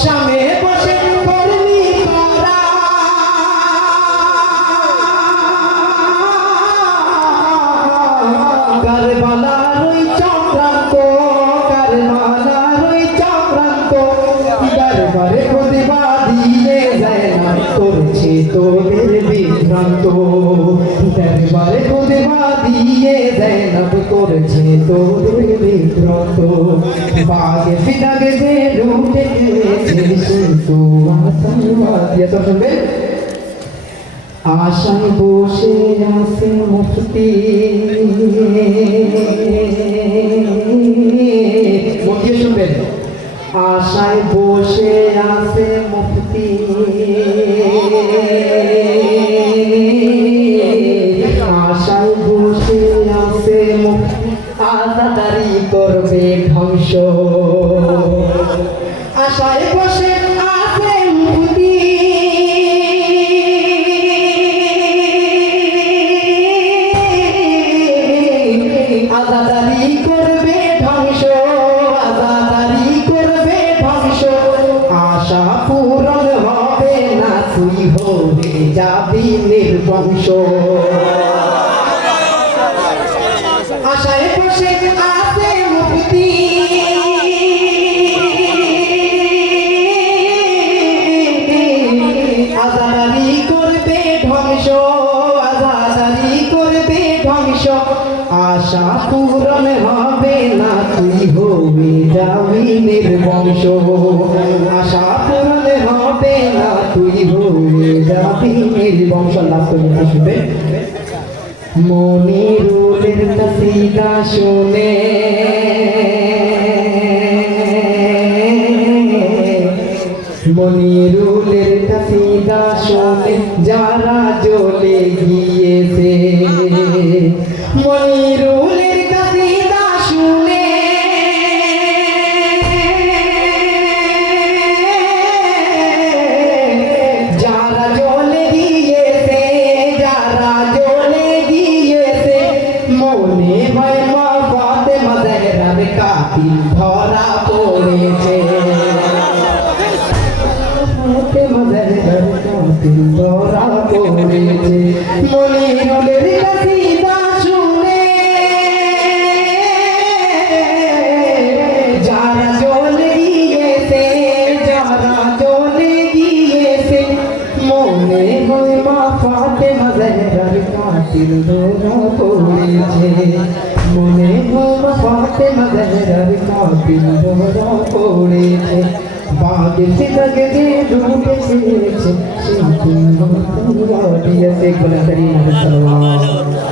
শামে বসে করলি করা কারবালার ওই চক্রান্ত কারবালার ওই চক্রান্ত দরবারে প্রতিভা দিয়ে যায় না করছে তোদের বিভ্রান্ত দরবারে প্রতিভা দিয়ে যায় না করছে তোদের বিভ্রান্ত বাগে ফিদাগে যে লুটে গেছে তো আশায় শুনবে আশায় বসে আছে মুফতি মুফতি শুনবেন আশায় বসে আছে মুফতি আশায় বসে আছে মুফতি আজাদারি করবে ধ্বংস আশায় বসে আছে মুফতি আজাদারি করবে ধ্বংস আজাদারি করবে ধ্বংস আশা পূরণ হবে না তুই হবে যাবি নির্বংশ আশায় বসে আছে মুফতি আজাদারি করবে ধ্বংস আজাদারি করবে ধ্বংস আশা পূরণ হবে না তুই হবে যাবি নির্বংশ আশা পূরণ হবে না তুই হবে যাবি নির্বংশ লাভ করতে শুনবে মনিরুলের কসিদা শুনে মনিরুলের কসিদা শুনে যারা জ্বলে গিয়েছে মনিরুলের কসিদা শুনে যারা জ্বলে গিয়েছে যারা জ্বলে গিয়েছে মনে হয় মা ফাতেমা জাহরার কাতিল ধরা পড়েছে ফাতেমা জাহরার কাতিল ধরা পড়েছে মনিরুলের কসিদা শুনে যারা জ্বলে গিয়েছে যারা জ্বলে গিয়েছে মনে হয় মা ফাতেমা জাহরার কাতিল ধরা পড়েছে মনে হয় মা ফাতেমা জাহরার কাতিল ধরা পড়েছে বাগে ফিদাগে যে লুটে গেছে সেই দিয়েছে গোলাদারি সাল্লাল্লাহু